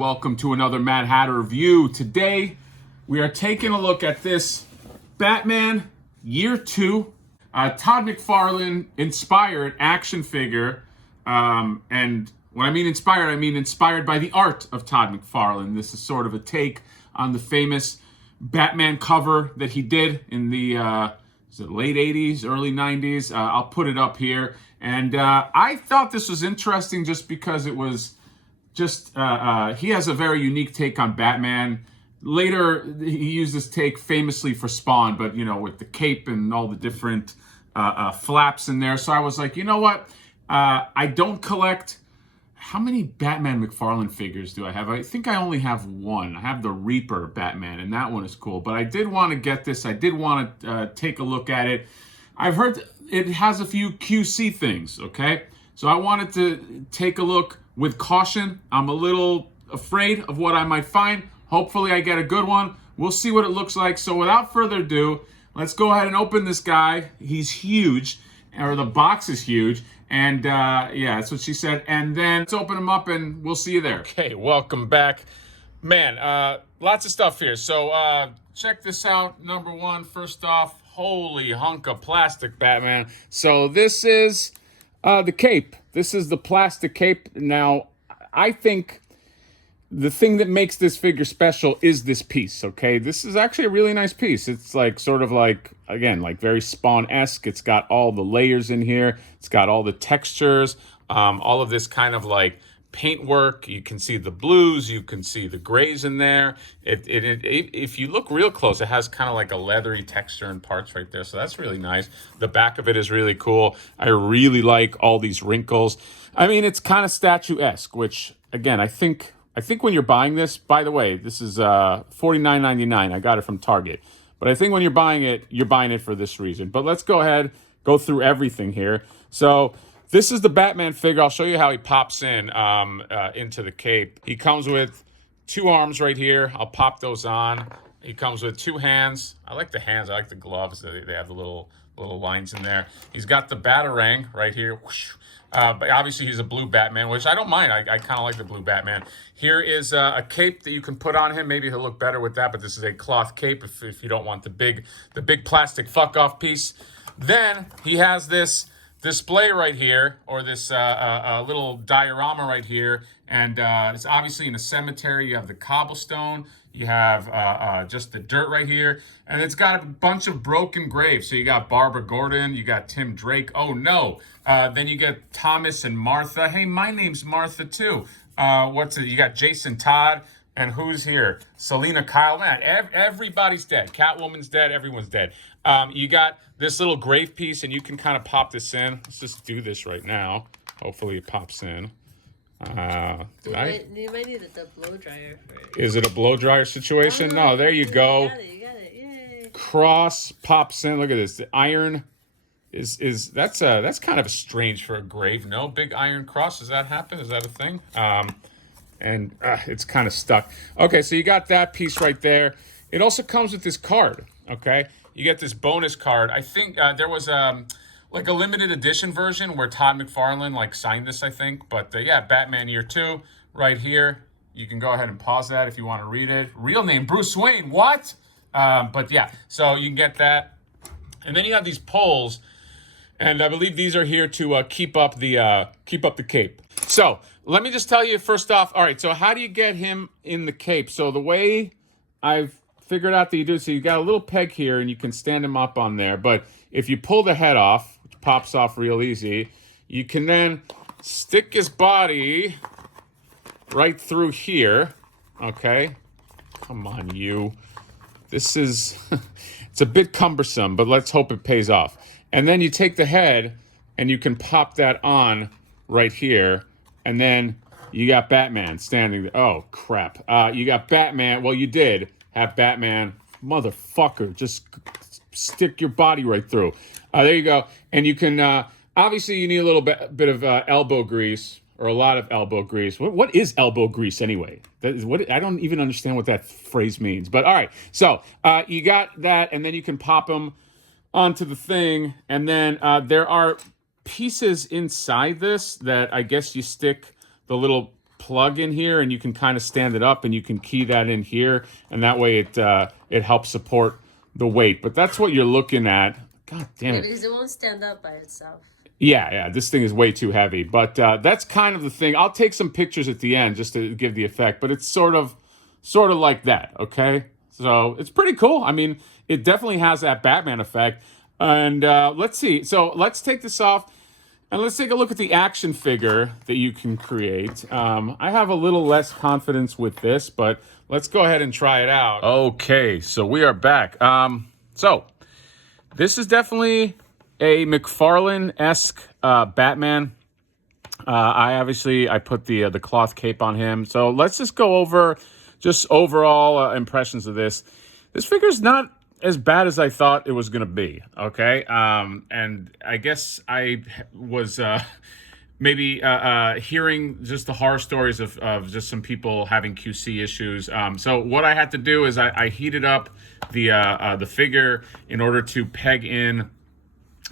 welcome to another Mad Hatter review. Today, we are taking a look at this Batman Year 2 Todd McFarlane inspired action figure. And when I mean inspired by the art of Todd McFarlane. This is sort of a take on the famous Batman cover that he did in the late 80s, early 90s. I'll put it up here. And I thought this was interesting just because it was just, he has a very unique take on Batman. Later, he used this take famously for Spawn, but, you know, with the cape and all the different flaps in there. So I was like, you know what? I don't collect... How many Batman McFarlane figures do I have? I think I only have one. I have the Reaper Batman, and that one is cool. But I did want to get this. I did want to take a look at it. I've heard it has a few QC things, okay? So I wanted to take a look with caution. I'm a little afraid of what I might find. Hopefully I get a good one. We'll see what it looks like. So without further ado, let's go ahead and open this guy. He's huge, or the box is huge. And yeah, that's what she said. And then let's open them up and we'll see you there. Okay, welcome back. Man, lots of stuff here. So check this out. Number one, first off, holy hunk of plastic, Batman. So this is the cape. This is the plastic cape. Now, I think the thing that makes this figure special is this piece, okay? This is actually a really nice piece. It's like sort of like, again, like very Spawn-esque. It's got all the layers in here. It's got all the textures, all of this kind of like paintwork. You can see the blues. You can see the grays in there. If you look real close, it has kind of like a leathery texture in parts right there. So that's really nice. The back of it is really cool. I really like all these wrinkles. I mean, it's kind of statue-esque, which, again, I think when you're buying this, by the way, this is $49.99. I got it from Target. But I think when you're buying it for this reason. But let's go ahead, go through everything here. So this is the Batman figure. I'll show you how he pops in into the cape. He comes with two arms right here. I'll pop those on. He comes with two hands. I like the hands. I like the gloves. They have the little lines in there. He's got the Batarang right here. Whoosh. But obviously he's a blue Batman, which I don't mind. I kind of like the blue Batman. Here is a cape that you can put on him. Maybe he'll look better with that, but this is a cloth cape if you don't want the big plastic fuck-off piece. Then he has this display right here, or this little diorama right here, and it's obviously in a cemetery. You have the cobblestone. You have just the dirt right here, and it's got a bunch of broken graves. So you got Barbara Gordon, you got Tim Drake. Oh no! Then you get Thomas and Martha. Hey, my name's Martha too. You got Jason Todd, and who's here? Selena Kyle. Man, everybody's dead. Catwoman's dead. Everyone's dead. You got this little grave piece, and you can kind of pop this in. Let's just do this right now. Hopefully it pops in. You might need a blow dryer for it. Is it a blow dryer situation? No, there you go. You got it. Yay. Cross pops in. Look at this. The iron that's kind of strange for a grave. No big iron cross. Does that happen? Is that a thing? And it's kind of stuck. Okay, so you got that piece right there. It also comes with this card. Okay, you get this bonus card. I think there was like a limited edition version where Todd McFarlane like signed this, I think. But yeah, Batman Year 2 right here. You can go ahead and pause that if you want to read it. Real name, Bruce Wayne, what? But yeah, so you can get that. And then you have these poles, and I believe these are here to keep up the cape. So let me just tell you first off, all right, so how do you get him in the cape? So the way I've figured out that you do, so you got a little peg here, and you can stand him up on there. But if you pull the head off, pops off real easy, you can then stick his body right through here. Okay, come on, you. This is it's a bit cumbersome, but let's hope it pays off. And then you take the head and you can pop that on right here, and then you got Batman standing there. Oh crap, you got Batman. Well, you did have Batman. Motherfucker, just stick your body right through. There you go. And you can, obviously you need a little bit of elbow grease, or a lot of elbow grease. What is elbow grease anyway? I don't even understand what that phrase means. But all right, so you got that, and then you can pop them onto the thing. And then there are pieces inside this that I guess you stick the little plug in here, and you can kind of stand it up, and you can key that in here, and that way it helps support the weight. But that's what you're looking at. God damn it. Because it won't stand up by itself. Yeah, this thing is way too heavy. But that's kind of the thing. I'll take some pictures at the end just to give the effect, but it's sort of like that, okay? So it's pretty cool. I mean, it definitely has that Batman effect. And let's see. So let's take this off, and let's take a look at the action figure that you can create. I have a little less confidence with this, but let's go ahead and try it out. Okay, so we are back. So this is definitely a McFarlane-esque Batman. I put the cloth cape on him. So let's just go over just overall impressions of this. This figure's not as bad as I thought it was going to be, okay? And I guess I was maybe hearing just the horror stories of just some people having QC issues. So what I had to do is I heated up the figure in order to peg in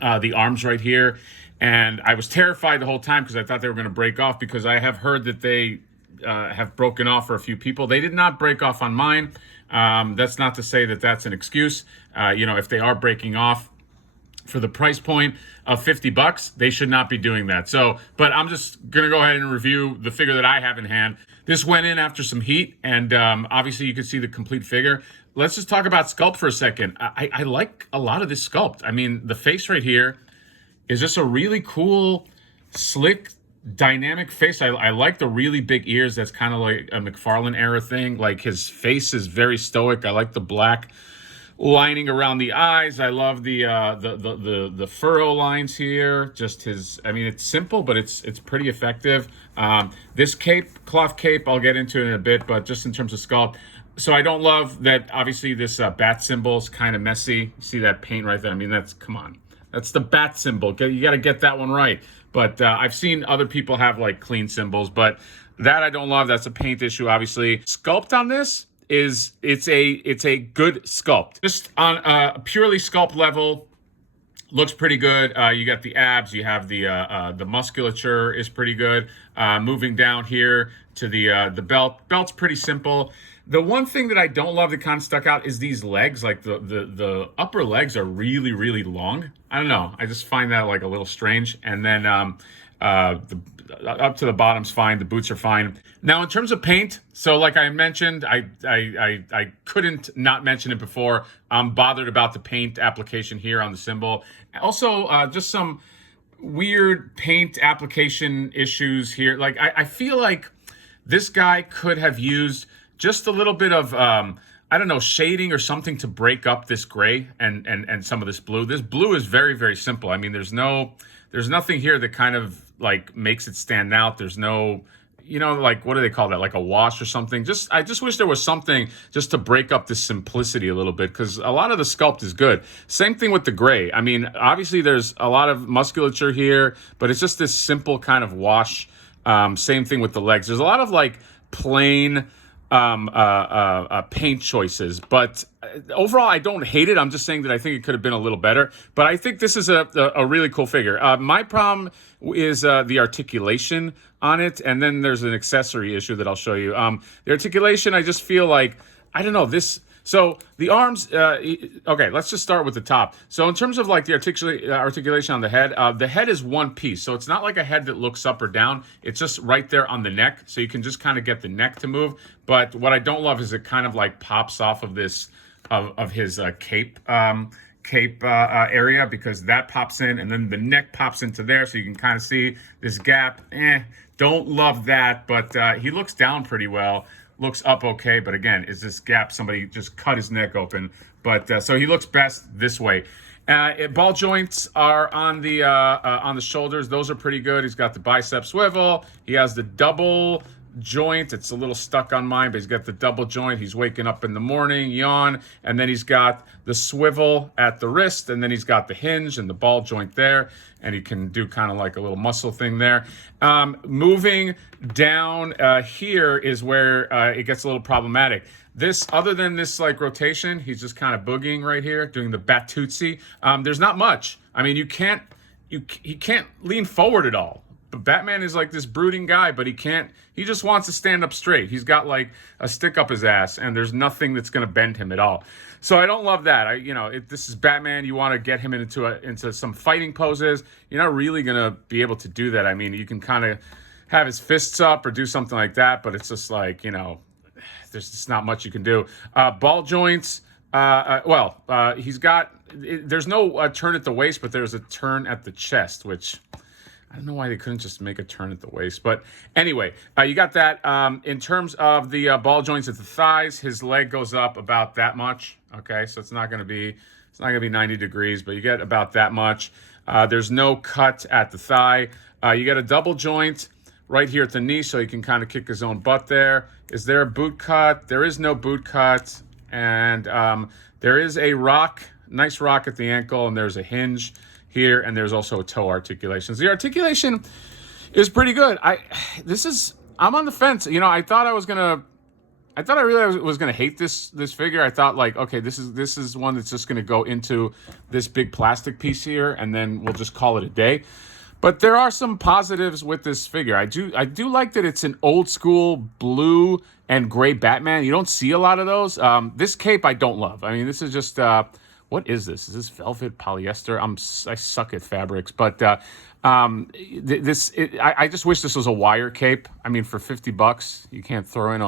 the arms right here. And I was terrified the whole time because I thought they were going to break off, because I have heard that they have broken off for a few people. They did not break off on mine. That's not to say that that's an excuse. If they are breaking off for the price point of $50, they should not be doing that. So, but I'm just going to go ahead and review the figure that I have in hand. This went in after some heat, and obviously you can see the complete figure. Let's just talk about sculpt for a second. I like a lot of this sculpt. I mean, the face right here is just a really cool, slick, dynamic face. I like the really big ears. That's kind of like a McFarlane era thing. Like, his face is very stoic. I like the black lining around the eyes. I love the furrow lines here. Just his, I mean, it's simple, but it's pretty effective. This cape, cloth cape, I'll get into it in a bit, but just in terms of sculpt. So I don't love that, obviously, this bat symbol is kind of messy. You see that paint right there? I mean, come on. That's the bat symbol. You got to get that one right. But I've seen other people have like clean symbols, but that I don't love. That's a paint issue, obviously. Sculpt on this it's a good sculpt. Just on a purely sculpt level, looks pretty good. You got the abs. You have the musculature is pretty good. Moving down here to the belt. Belt's pretty simple. The one thing that I don't love that kind of stuck out is these legs. Like the upper legs are really, really long. I don't know. I just find that like a little strange. And then up to the bottom's fine. The boots are fine. Now, in terms of paint, so like I mentioned, I couldn't not mention it before. I'm bothered about the paint application here on the symbol. Also, just some weird paint application issues here. Like, I feel like this guy could have used just a little bit of, I don't know, shading or something to break up this gray and some of this blue. This blue is very, very simple. I mean, there's nothing here that kind of like makes it stand out. There's no, like, what do they call that? Like a wash or something. I just wish there was something just to break up this simplicity a little bit, because a lot of the sculpt is good. Same thing with the gray. I mean, obviously there's a lot of musculature here, but it's just this simple kind of wash. Same thing with the legs. There's a lot of like plain paint choices, but overall I don't hate it. I'm just saying that I think it could have been a little better, but I think this is a really cool figure. My problem is the articulation on it, and then there's an accessory issue that I'll show you. The articulation, I just feel like, I don't know, so the arms, okay, let's just start with the top. So in terms of like the articulation on the head is one piece. So it's not like a head that looks up or down. It's just right there on the neck. So you can just kind of get the neck to move. But what I don't love is it kind of like pops off of this, of his cape area, because that pops in and then the neck pops into there. So you can kind of see this gap. Don't love that, but he looks down pretty well. Looks up okay, but again, is this gap, somebody just cut his neck open. But so he looks best this way. Ball joints are on the shoulders. Those are pretty good. He's got the bicep swivel. He has the double joint. It's a little stuck on mine, but he's got the double joint. He's waking up in the morning, yawn, and then he's got the swivel at the wrist, and then he's got the hinge and the ball joint there, and he can do kind of like a little muscle thing there. Moving down here is where it gets a little problematic. This, other than this like rotation, he's just kind of boogieing right here, doing the Batootsie. There's not much. I mean, he can't lean forward at all. Batman is like this brooding guy, but he just wants to stand up straight. He's got like a stick up his ass, and there's nothing that's going to bend him at all. So I don't love that. This is Batman. You want to get him into some fighting poses. You're not really going to be able to do that. I mean, you can kind of have his fists up or do something like that, but it's just like, there's just not much you can do. Ball joints. He's got, there's no turn at the waist, but there's a turn at the chest, which I don't know why they couldn't just make a turn at the waist. But anyway, you got that. In terms of the ball joints at the thighs, his leg goes up about that much. Okay, so it's not going to be 90 degrees, but you get about that much. There's no cut at the thigh. You get a double joint right here at the knee, so he can kind of kick his own butt there. Is there a boot cut? There is no boot cut. And there is a nice rock at the ankle, and there's a hinge here, and there's also a toe articulation. So the articulation is pretty good. I'm on the fence. I thought I really was gonna hate this figure. I thought like, okay, this is one that's just gonna go into this big plastic piece here, and then we'll just call it a day. But there are some positives with this figure. I do like that it's an old school blue and gray Batman. You don't see a lot of those. This cape I don't love. I mean, this is just what is this? Is this velvet, polyester? I suck at fabrics, but I just wish this was a wire cape. I mean, for $50, you can't throw in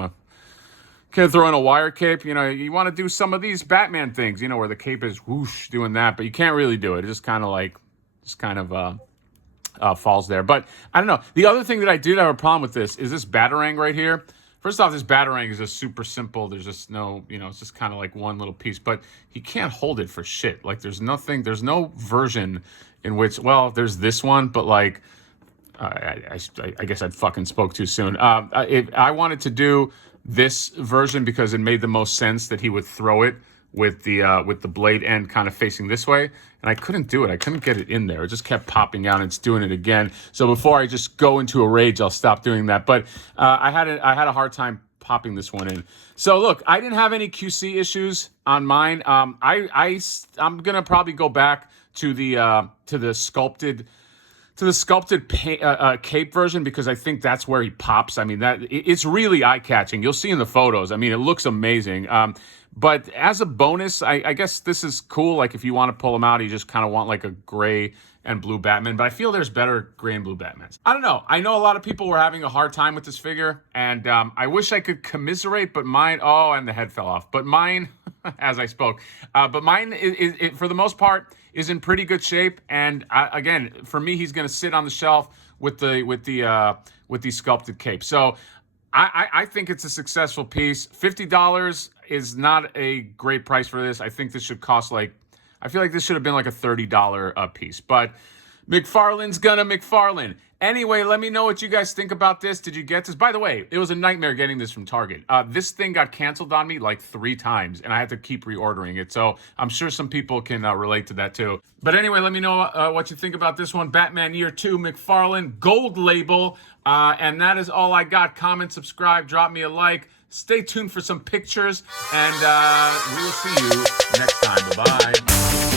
a wire cape. You want to do some of these Batman things, where the cape is whoosh doing that, but you can't really do it. It just kind of falls there. But I don't know. The other thing that I did have a problem with this is this Batarang right here. First off, this Batarang is just super simple. There's just no, it's just kind of like one little piece, but he can't hold it for shit. Like there's no version in which, well, there's this one, but like, I guess I fucking spoke too soon. I wanted to do this version because it made the most sense that he would throw it with the blade end kind of facing this way, and I couldn't do it. I couldn't get it in there. It just kept popping out, and it's doing it again. So before I just go into a rage, I'll stop doing that. But I had a hard time popping this one in. So look, I didn't have any QC issues on mine. I'm gonna probably go back to the sculpted cape version because I think that's where he pops. I mean, it's really eye-catching. You'll see in the photos. I mean, it looks amazing. But as a bonus, I guess this is cool. Like if you want to pull them out, you just kind of want like a gray and blue Batman. But I feel there's better gray and blue Batmans. I don't know. I know a lot of people were having a hard time with this figure, and I wish I could commiserate, but mine, and the head fell off. But mine, as I spoke, but mine is for the most part is in pretty good shape. And again, for me, he's going to sit on the shelf with the sculpted cape. So I think it's a successful piece. $50 is not a great price for this. I think this should cost I feel like this should have been like a $30 piece. But McFarlane's gonna McFarlane. Anyway, let me know what you guys think about this. Did you get this? By the way, it was a nightmare getting this from Target. This thing got canceled on me like 3 times, and I had to keep reordering it. So I'm sure some people can relate to that too. But anyway, let me know what you think about this one. Batman Year 2, McFarlane, gold label. And that is all I got. Comment, subscribe, drop me a like. Stay tuned for some pictures, and we will see you next time. Bye-bye.